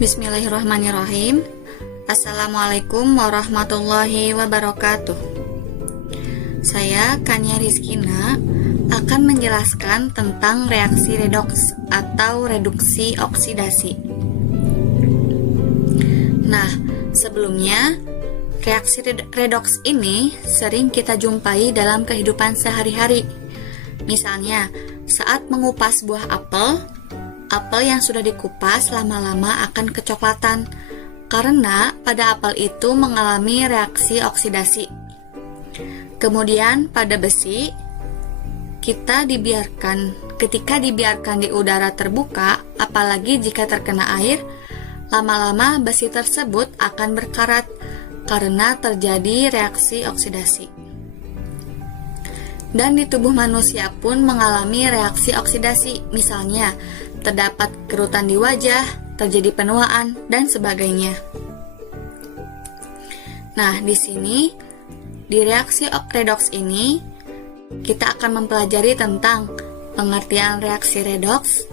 Bismillahirrahmanirrahim. Assalamualaikum warahmatullahi wabarakatuh. Saya Kania Rizkina akan menjelaskan tentang reaksi redoks atau reduksi oksidasi. Nah, sebelumnya reaksi redoks ini sering kita jumpai dalam kehidupan sehari-hari. Misalnya, saat mengupas buah apel yang sudah dikupas lama-lama akan kecoklatan karena pada apel itu mengalami reaksi oksidasi. Kemudian pada besi, ketika dibiarkan di udara terbuka, apalagi jika terkena air, lama-lama besi tersebut akan berkarat karena terjadi reaksi oksidasi. Dan di tubuh manusia pun mengalami reaksi oksidasi, misalnya terdapat kerutan di wajah, terjadi penuaan, dan sebagainya. Nah, di sini di reaksi redoks ini kita akan mempelajari tentang pengertian reaksi redoks.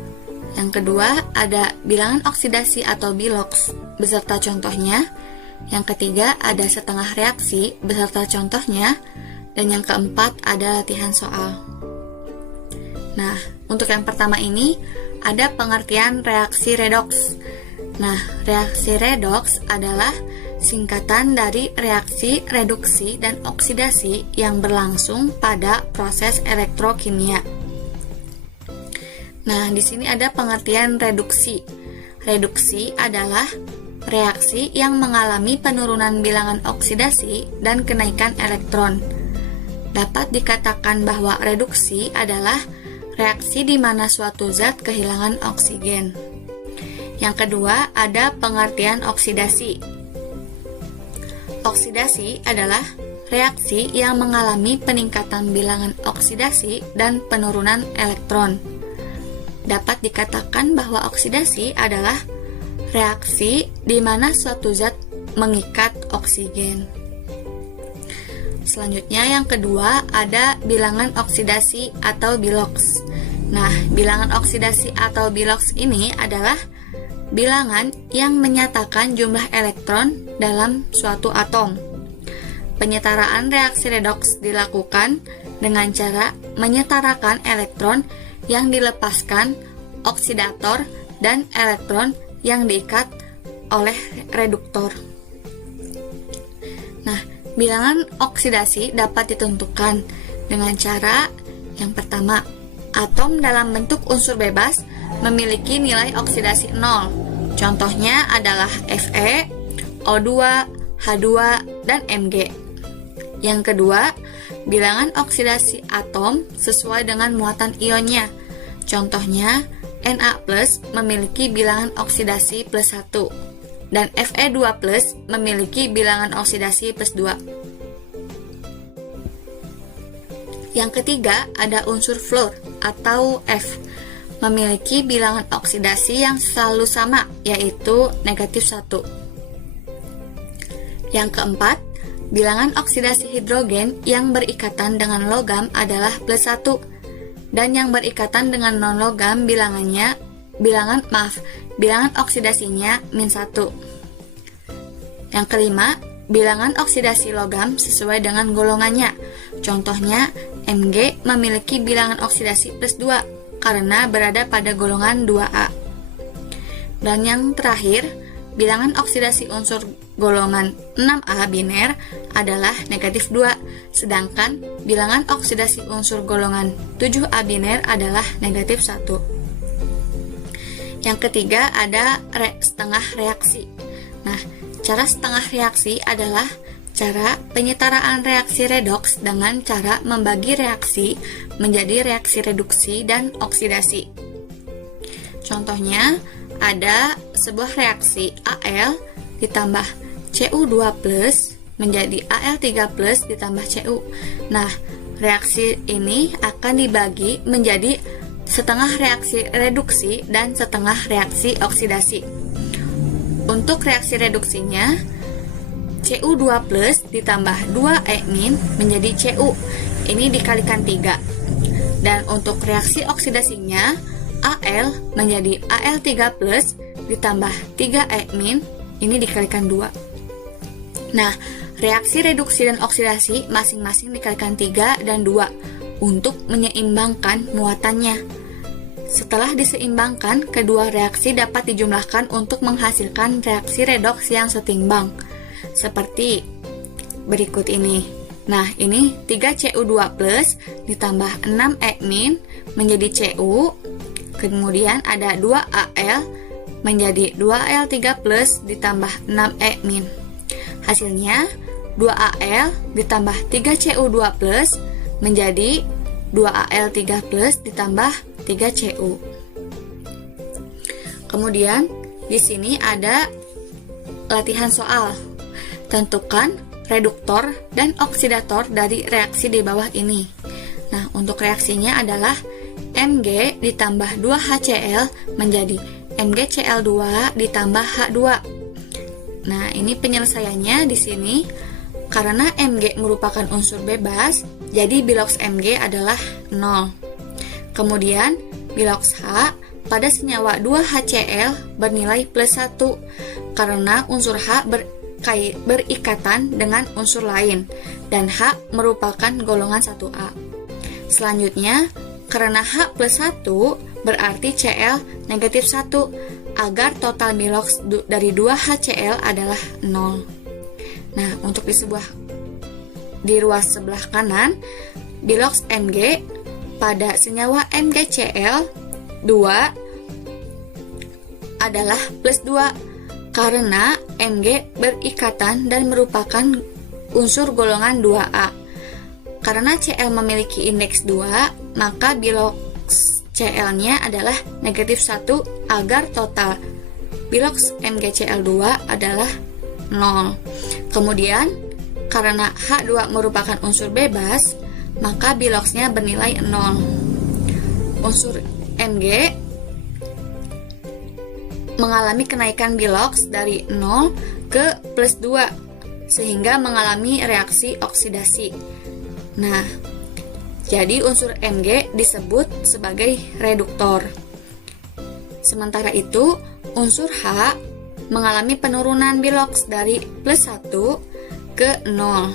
Yang kedua ada bilangan oksidasi atau biloks beserta contohnya. Yang ketiga ada setengah reaksi beserta contohnya. Dan yang keempat ada latihan soal. Nah, untuk yang pertama ini ada pengertian reaksi redoks. Nah, reaksi redoks adalah singkatan dari reaksi reduksi dan oksidasi yang berlangsung pada proses elektrokimia. Nah, di sini ada pengertian reduksi. Reduksi adalah reaksi yang mengalami penurunan bilangan oksidasi dan kenaikan elektron. Dapat dikatakan bahwa reduksi adalah reaksi di mana suatu zat kehilangan oksigen. Yang kedua, ada pengertian oksidasi. Oksidasi adalah reaksi yang mengalami peningkatan bilangan oksidasi dan penurunan elektron. Dapat dikatakan bahwa oksidasi adalah reaksi di mana suatu zat mengikat oksigen. Selanjutnya yang kedua ada bilangan oksidasi atau biloks. Nah, bilangan oksidasi atau biloks ini adalah bilangan yang menyatakan jumlah elektron dalam suatu atom. Penyetaraan reaksi redoks dilakukan dengan cara menyetarakan elektron yang dilepaskan oksidator dan elektron yang diikat oleh reduktor. Nah, bilangan oksidasi dapat ditentukan dengan cara yang pertama, atom dalam bentuk unsur bebas memiliki nilai oksidasi 0. Contohnya adalah Fe, O2, H2, dan Mg. Yang kedua, bilangan oksidasi atom sesuai dengan muatan ionnya. Contohnya, Na+ memiliki bilangan oksidasi +1. Dan Fe2+ memiliki bilangan oksidasi +2. Yang ketiga ada unsur fluor atau F, memiliki bilangan oksidasi yang selalu sama, yaitu -1. Yang keempat, bilangan oksidasi hidrogen yang berikatan dengan logam adalah +1, dan yang berikatan dengan non-logam bilangan oksidasinya -1. Yang kelima, bilangan oksidasi logam sesuai dengan golongannya. Contohnya, Mg memiliki bilangan oksidasi +2 karena berada pada golongan 2A. Dan yang terakhir, bilangan oksidasi unsur golongan 6A biner adalah -2, sedangkan bilangan oksidasi unsur golongan 7A biner adalah -1. Yang ketiga ada setengah reaksi. Nah, cara setengah reaksi adalah cara penyetaraan reaksi redoks dengan cara membagi reaksi menjadi reaksi reduksi dan oksidasi. Contohnya, ada sebuah reaksi Al ditambah Cu2+ menjadi Al3+ ditambah Cu. Nah, reaksi ini akan dibagi menjadi setengah reaksi reduksi dan setengah reaksi oksidasi. Untuk reaksi reduksinya, Cu2+ ditambah 2E- menjadi Cu. Ini dikalikan 3. Dan untuk reaksi oksidasinya, Al menjadi Al3+ ditambah 3E- ini dikalikan 2. Nah, reaksi reduksi dan oksidasi masing-masing dikalikan 3 dan 2 untuk menyeimbangkan muatannya. Setelah diseimbangkan, kedua reaksi dapat dijumlahkan untuk menghasilkan reaksi redoks yang setimbang. Seperti berikut ini. Nah, ini 3Cu2+ ditambah 6E- menjadi Cu. Kemudian ada 2Al menjadi 2Al3+ ditambah 6E-. Hasilnya 2Al ditambah 3Cu2+ menjadi 2Al3+ ditambah 3Cu. Kemudian di sini ada latihan soal. Tentukan reduktor dan oksidator dari reaksi di bawah ini. Nah, untuk reaksinya adalah Mg ditambah 2HCl menjadi MgCl2 ditambah H2. Nah, ini penyelesaiannya di sini. Karena Mg merupakan unsur bebas, jadi biloks Mg adalah 0. Kemudian, biloks H pada senyawa 2HCl bernilai +1 karena unsur H berikatan dengan unsur lain dan H merupakan golongan 1A. Selanjutnya, karena H +1 berarti Cl negatif 1 agar total biloks dari 2HCl adalah 0. Nah, untuk di ruas sebelah kanan, biloks Mg pada senyawa MgCl2 adalah +2 karena Mg berikatan dan merupakan unsur golongan 2A. Karena Cl memiliki indeks 2, maka biloks Cl-nya adalah negatif 1 agar total biloks MgCl2 adalah 0. Kemudian, karena H2 merupakan unsur bebas, maka biloksnya bernilai 0. Unsur Mg mengalami kenaikan biloks dari 0 ke +2 sehingga mengalami reaksi oksidasi. Nah, jadi unsur Mg disebut sebagai reduktor. Sementara itu, unsur H mengalami penurunan biloks dari +1 ke 0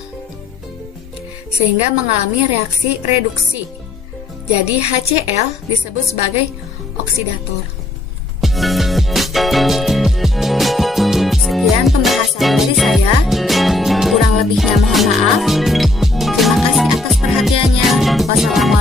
sehingga mengalami reaksi reduksi. Jadi HCl disebut sebagai oksidator. Sekian pembahasan dari saya. Kurang lebihnya mohon maaf. Terima kasih atas perhatiannya. Wassalamualaikum.